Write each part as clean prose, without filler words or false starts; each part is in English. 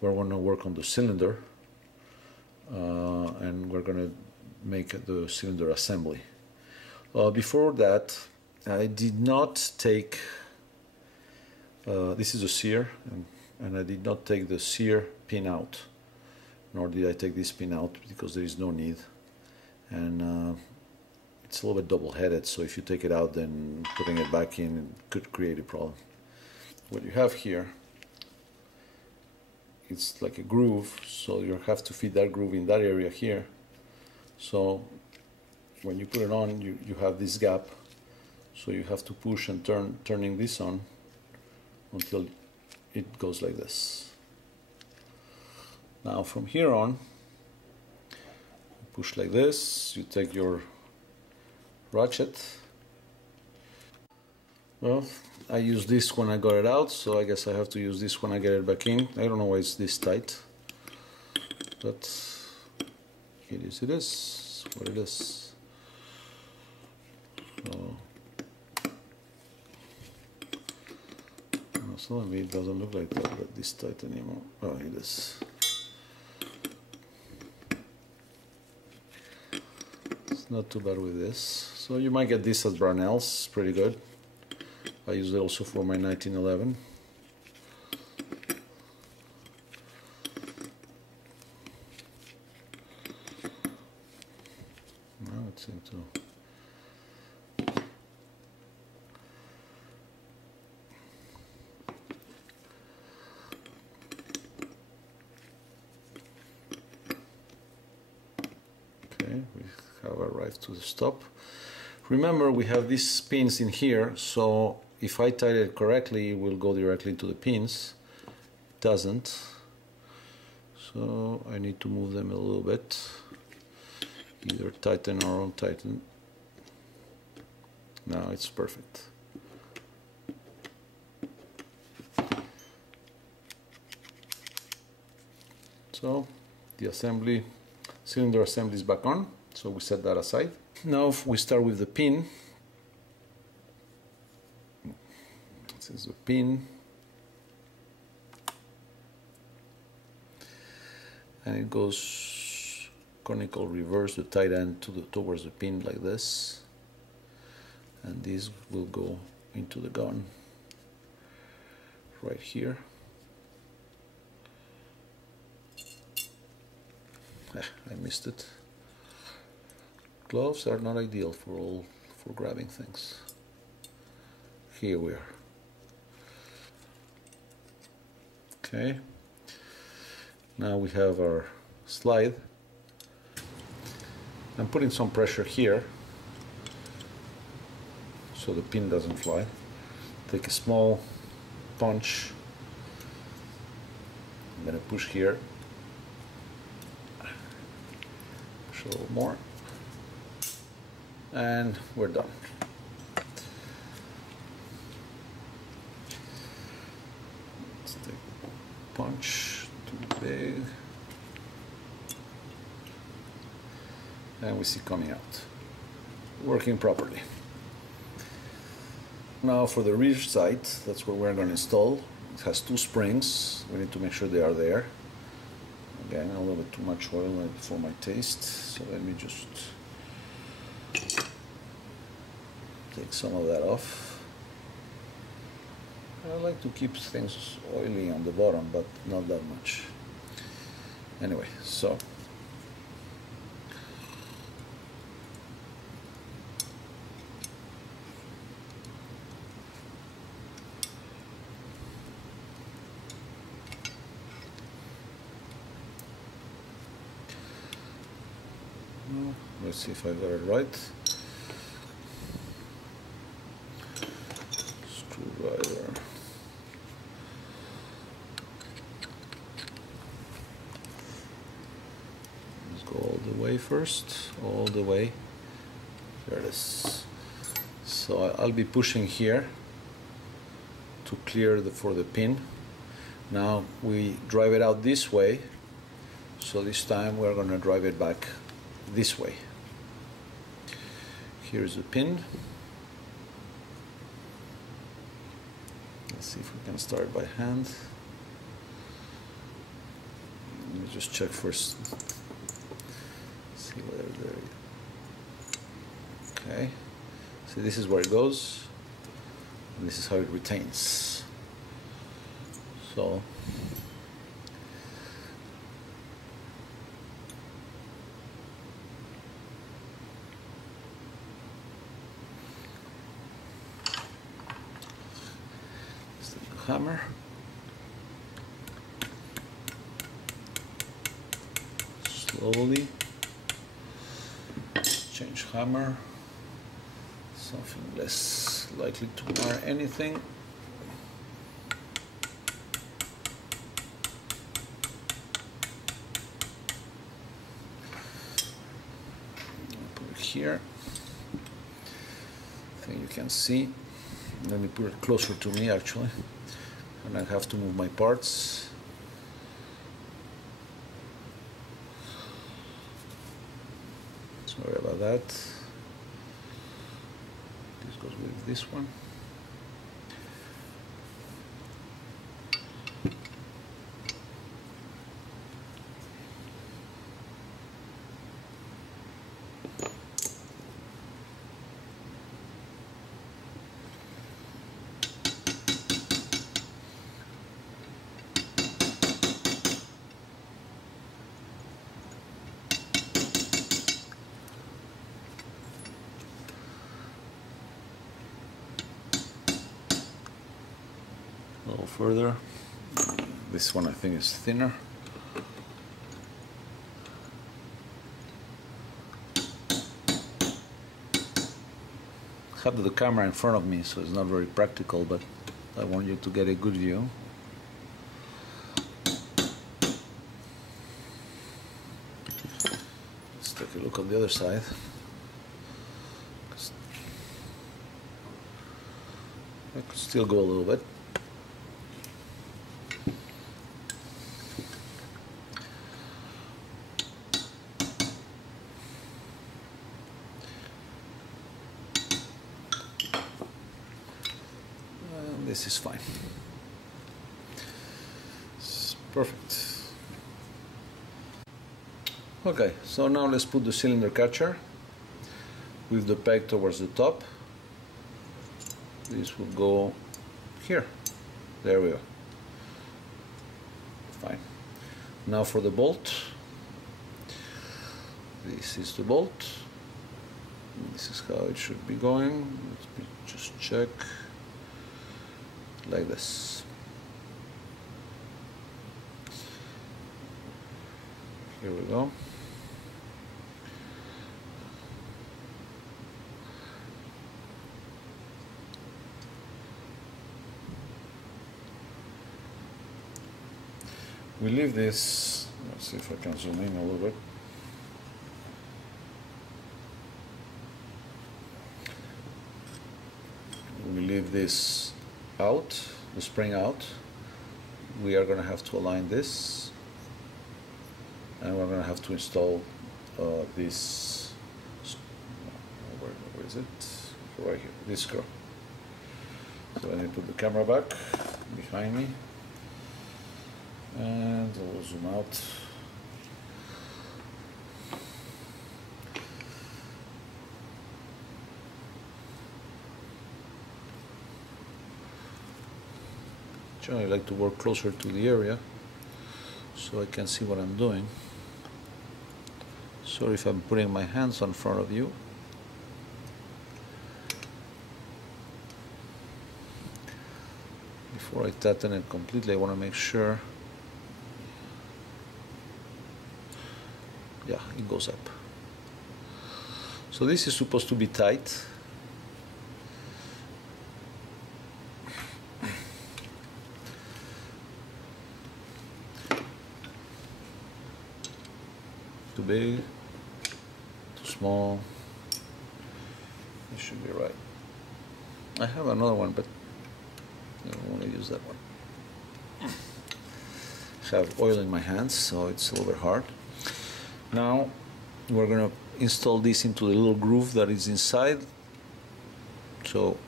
we're going to work on the cylinder, and we're going to make the cylinder assembly. Before that, I did not take, this is a sear, and I did not take the sear pin out, nor did I take this pin out because there is no need, and it's a little bit double-headed, so if you take it out, then putting it back in could create a problem. What you have here, it's like a groove, so you have to fit that groove in that area here. So when you put it on, you have this gap, so you have to push and turning this on until it goes like this. Now from here on, push like this, you take your ratchet. Well, I use this when I got it out, so I guess I have to use this when I get it back in. I don't know why it's this tight, but it is what it is. So maybe it doesn't look like that this tight anymore. Oh, it is. It's not too bad with this. So you might get this at Brownells, pretty good. I use it also for my 1911. Now it seems to. Okay, we have arrived to the stop. Remember, we have these pins in here, so if I tighten it correctly, it will go directly to the pins. It doesn't. So I need to move them a little bit. Either tighten or untighten. Now it's perfect. So the assembly, cylinder assembly is back on. So we set that aside. Now we start with the pin. This is the pin, and it goes conical reverse, the tight end towards the pin like this, and this will go into the gun right here. I missed it. Gloves are not ideal for grabbing things. Here we are. Okay, now we have our slide. I'm putting some pressure here so the pin doesn't fly. Take a small punch. I'm going to push here. Push a little more. And we're done. Punch, too big, and we see coming out, working properly. Now for the rear side, that's what we're going to install. It has two springs. We need to make sure they are there. Again, a little bit too much oil for my taste, so let me just take some of that off. I like to keep things oily on the bottom, but not that much. Anyway, so let's see if I got it right. Screwdriver. Let's go all the way first, all the way. There it is. So I'll be pushing here to clear for the pin. Now we drive it out this way, so this time we're going to drive it back this way. Here's the pin. Let's see if we can start by hand. Let's just check first. See whether there. Okay. So this is where it goes, and this is how it retains. So let's take the hammer. Slowly change hammer. Something less likely to mar anything. Put it here. I think you can see. Let me put it closer to me actually. And I have to move my parts. Sorry about that. This goes with this one. A little further. This one I think is thinner. I have the camera in front of me, so it's not very practical, but I want you to get a good view. Let's take a look on the other side. I could still go a little bit. This is fine. It's perfect. Okay, so now let's put the cylinder catcher with the peg towards the top. This will go here. There we go. Fine. Now for the bolt. This is the bolt. This is how it should be going. Let me just check. Like this. Here we go. We leave this, let's see if I can zoom in a little bit. We leave this out, the spring out. We are going to have to align this, and we're going to have to install this, where is it? Right here, this screw. So let me put the camera back behind me, and I'll zoom out. I like to work closer to the area so I can see what I'm doing. Sorry if I'm putting my hands in front of you. Before I tighten it completely, I want to make sure, yeah, it goes up. So this is supposed to be tight. Too big, too small. It should be right. I have another one, but I don't want to use that one. I have oil in my hands, so it's a little bit hard. Now we're going to install this into the little groove that is inside. So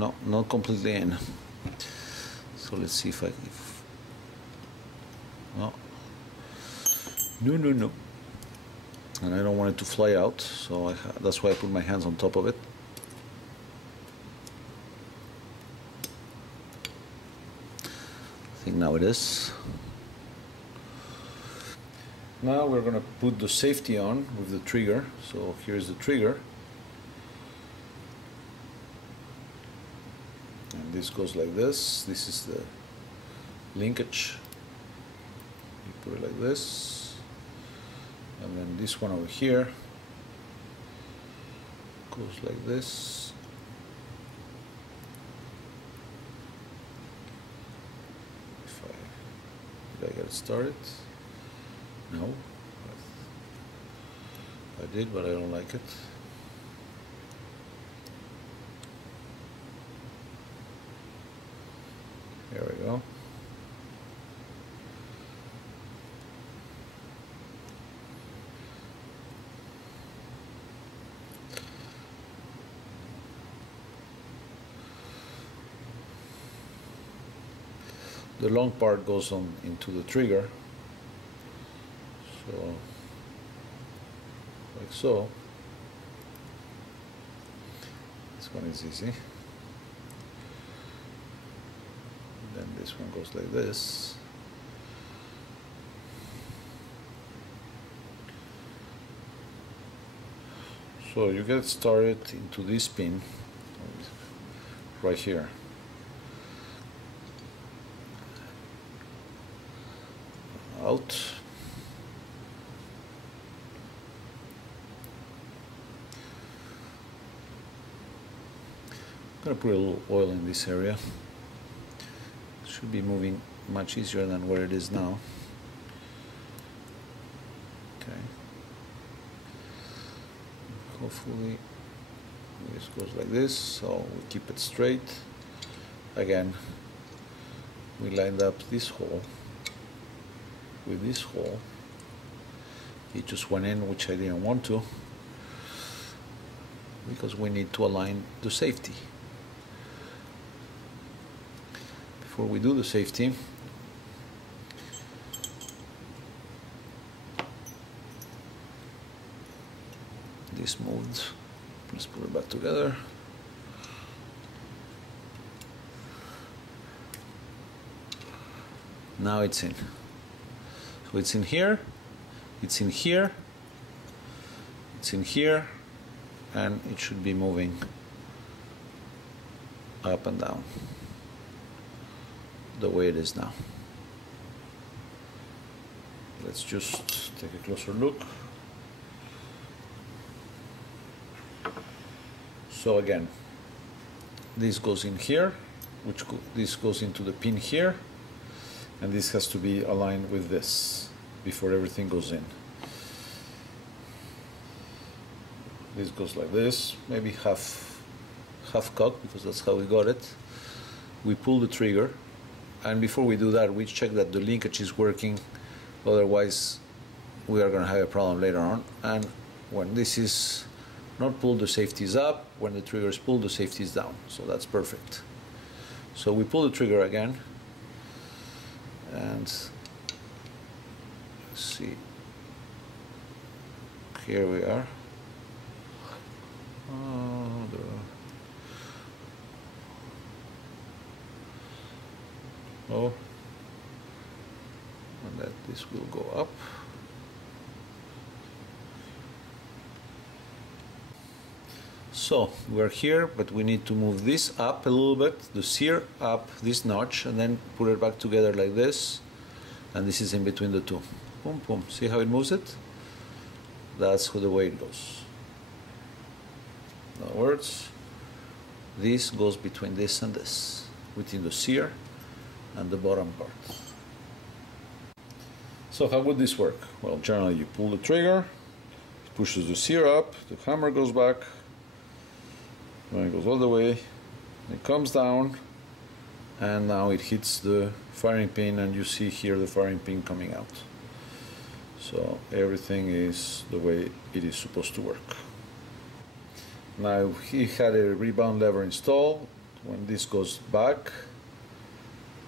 no, not completely in. So let's see if no, no. And I don't want it to fly out, so that's why I put my hands on top of it. I think now it is. Now we're going to put the safety on with the trigger. So here's the trigger. And this goes like this. This is the linkage. You put it like this. And then this one over here goes like this. Did I get it started? No. I did, but I don't like it. There we go. The long part goes on into the trigger, so like so. This one is easy. Then this one goes like this. So you get started into this pin right here. Out. I'm going to put a little oil in this area. Should be moving much easier than where it is now. Okay. Hopefully this goes like this, so we keep it straight. Again, we lined up this hole with this hole. It just went in, which I didn't want to, because we need to align the safety. Before we do the safety, this moved. Let's put it back together. Now it's in. So it's in here, it's in here, it's in here, and it should be moving up and down the way it is now. Let's just take a closer look. So again, this goes in here, this goes into the pin here, and this has to be aligned with this before everything goes in. This goes like this, maybe half cut, because that's how we got it. We pull the trigger, and before we do that, we check that the linkage is working, otherwise we are going to have a problem later on. And when this is not pulled, the safety is up. When the trigger is pulled, the safety is down. So that's perfect. So we pull the trigger again, and let's see, here we are. And that this will go up. So we're here, but we need to move this up a little bit, the sear up this notch, and then put it back together like this, and this is in between the two. Boom, boom. See how it moves it? That's the way it goes. In other words, this goes between this and this, between the sear and the bottom part. So how would this work? Well, generally you pull the trigger, it pushes the sear up, the hammer goes back, then it goes all the way, it comes down, and now it hits the firing pin, and you see here the firing pin coming out. So everything is the way it is supposed to work. Now he had a rebound lever installed, when this goes back,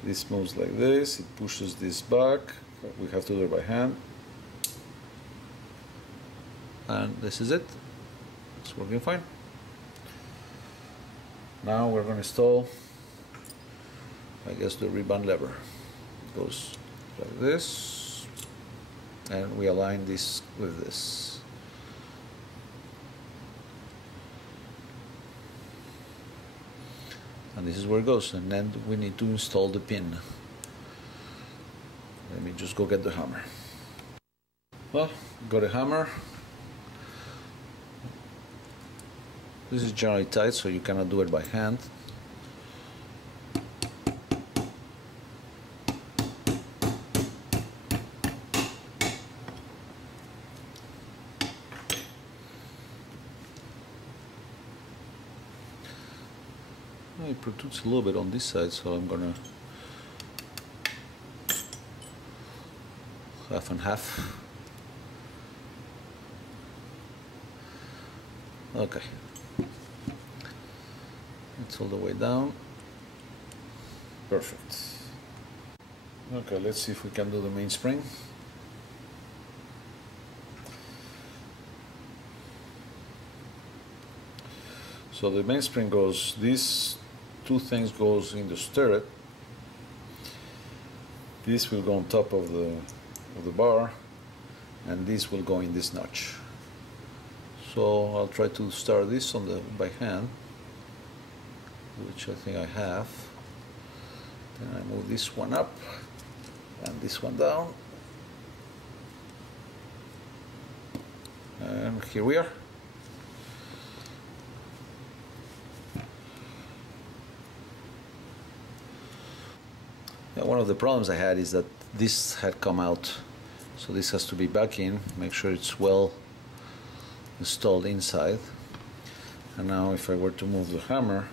this moves like this, it pushes this back, we have to do it by hand, and this is it. It's working fine. Now we're going to install, I guess, the rebound lever. It goes like this, and we align this with this. And this is where it goes, and then we need to install the pin. Let me just go get the hammer. Well, got a hammer. This is generally tight, so you cannot do it by hand. It protrudes a little bit on this side, so I'm gonna half and half. Okay, it's all the way down. Perfect. Okay, let's see if we can do the mainspring. So the mainspring goes, these two things goes in the stirrup. This will go on top of the bar, and this will go in this notch. So I'll try to start this on the by hand, which I think I have. Then I move this one up and this one down, and here we are. One of the problems I had is that this had come out, so this has to be back in, make sure it's well installed inside. And now if I were to move the hammer,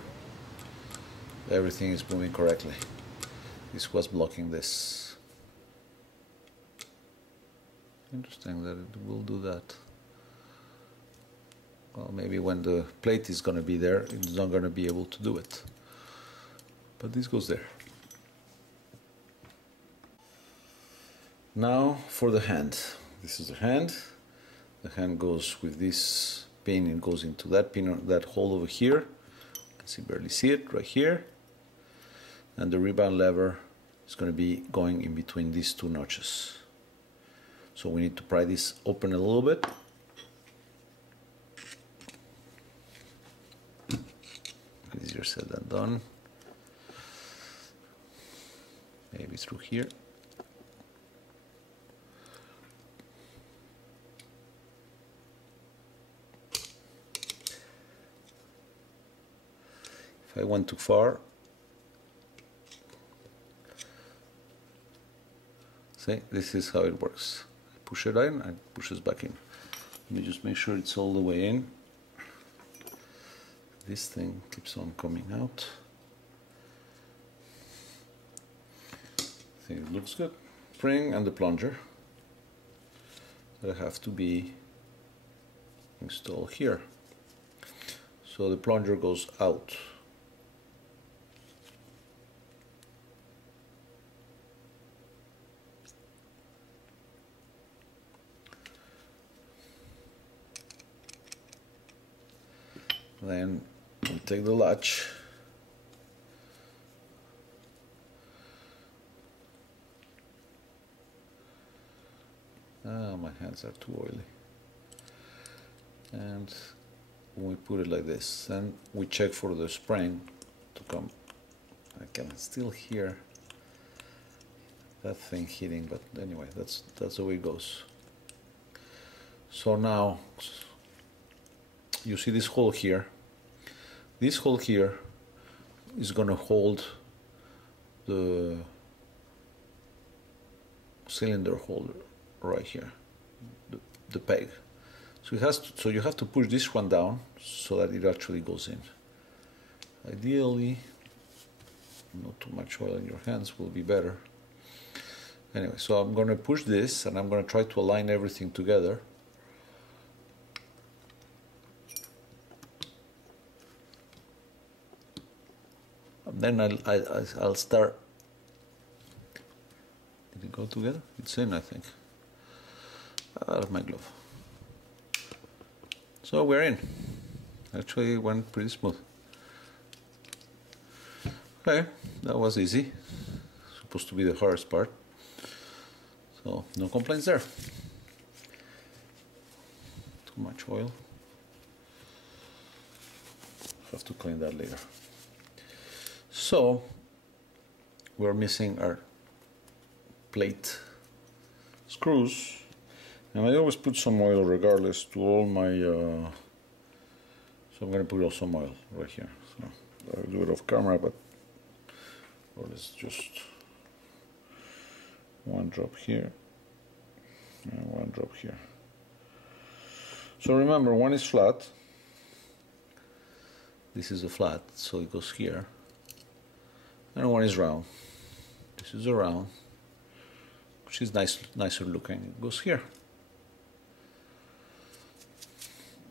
everything is moving correctly. This was blocking this. Interesting that it will do that. Well, maybe when the plate is going to be there, it's not going to be able to do it. But this goes there. Now for the hand. This is the hand. The hand goes with this pin, it goes into that pin, that hole over here. You can barely see it right here. And the rebound lever is going to be going in between these two notches. So we need to pry this open a little bit. Easier said than done. Maybe through here. If I went too far, see, this is how it works. I push it in and it pushes back in. Let me just make sure it's all the way in. This thing keeps on coming out. I think it looks good. Spring and the plunger that have to be installed here. So the plunger goes out. Then we take the latch, my hands are too oily, and we put it like this, and we check for the spring to come. I can still hear that thing hitting, but anyway, that's the way it goes. So now you see this hole here. This hole here is going to hold the cylinder holder right here, the peg. So it has to, so you have to push this one down so that it actually goes in. Ideally, not too much oil in your hands will be better. Anyway, so I'm going to push this and I'm going to try to align everything together. then I'll start. Did it go together? It's in, I think. Out of my glove. So we're in. Actually, it went pretty smooth. Okay, that was easy. Supposed to be the hardest part. So no complaints there. Too much oil. Have to clean that later. So we're missing our plate screws, and I always put some oil regardless to all my so I'm going to put also some oil right here. So I'll do it off camera, but or let's just one drop here and one drop here. So remember, one is flat. This is a flat, so it goes here, and one is round. This is a round, which is nicer looking. It goes here,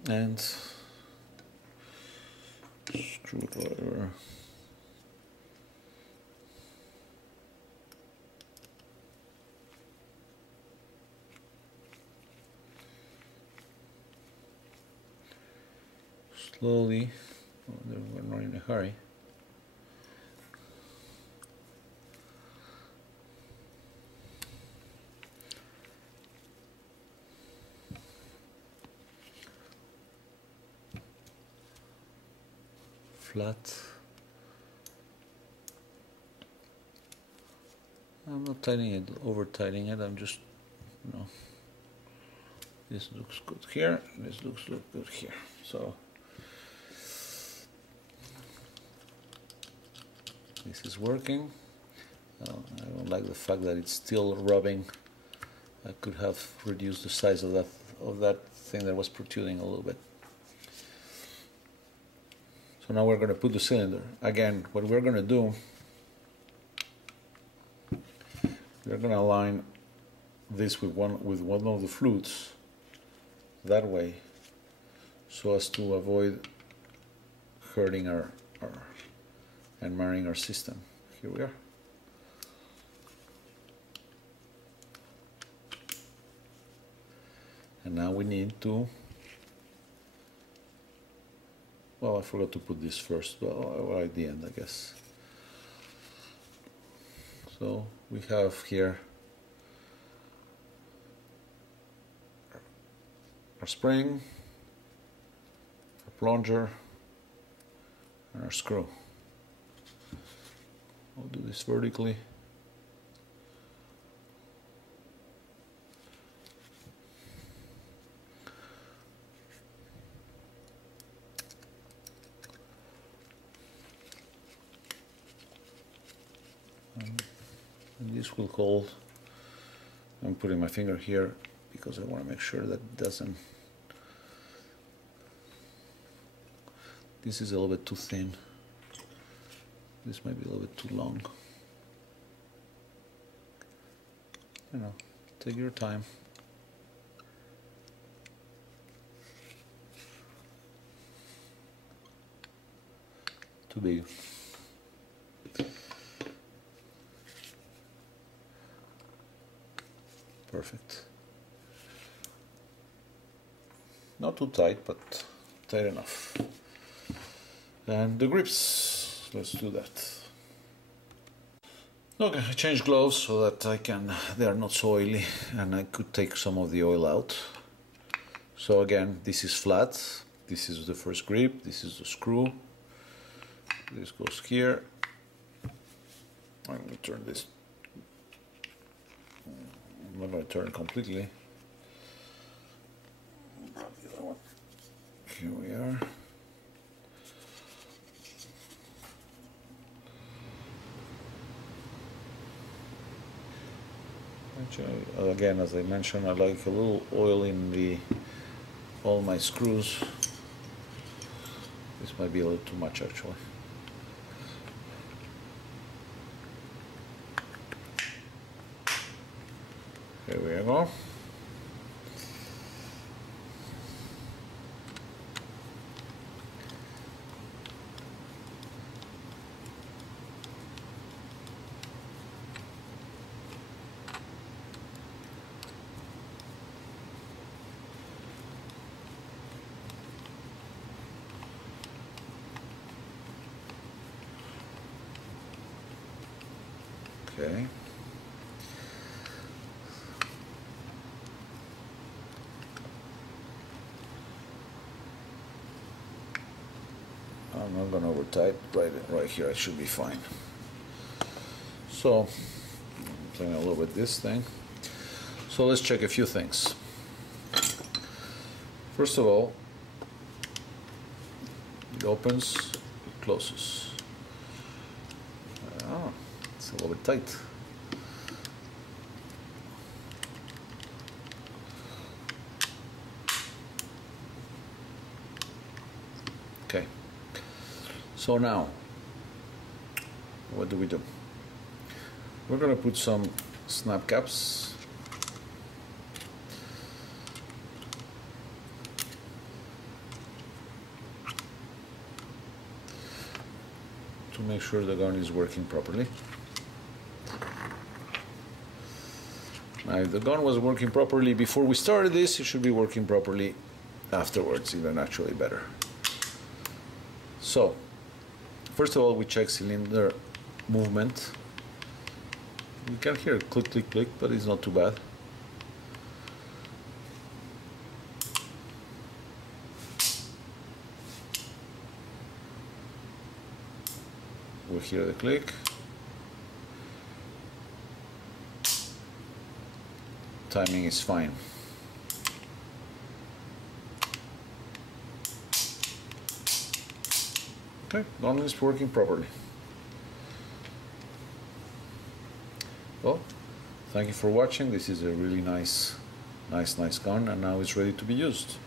and screwdriver. Slowly. We're not in a hurry. Flat. I'm not tightening it, over tightening it. I'm just, you know, this looks good here. This looks good here. So. This is working. I don't like the fact that it's still rubbing. I could have reduced the size of that thing that was protruding a little bit. So now we're going to put the cylinder. Again, what we're going to do, we're going to align this with one of the flutes that way, so as to avoid hurting our and marring our system. Here we are. And now we need to, well, I forgot to put this first, well, at the end, I guess. So we have here our spring, our plunger, and our screw. I'll do this vertically. And this will hold. I'm putting my finger here because I want to make sure that it doesn't. This is a little bit too thin. This might be a little bit too long. You know, take your time. Too big. Perfect. Not too tight, but tight enough. And the grips. Let's do that. Okay, I changed gloves so that they are not so oily, and I could take some of the oil out. So again, this is flat. This is the first grip. This is the screw. This goes here. I'm going to turn this. I'm not going to turn it completely. Grab the other one. Here we are. Actually, again, as I mentioned, I like a little oil in all my screws. This might be a little too much, actually. Here we go. Okay. I'm not going to over tight. Right here, it should be fine. So, I'm playing a little bit this thing. So let's check a few things. First of all, it opens, it closes. Oh, it's a little bit tight. Okay. So now, what do? We're going to put some snap caps. To make sure the gun is working properly. Now, if the gun was working properly before we started this, it should be working properly afterwards, even actually better. So, first of all, we check cylinder movement. You can hear a click, click, click, but it's not too bad. We hear the click. Timing is fine. Okay, gun is working properly. Well, thank you for watching. This is a really nice gun, and now it's ready to be used.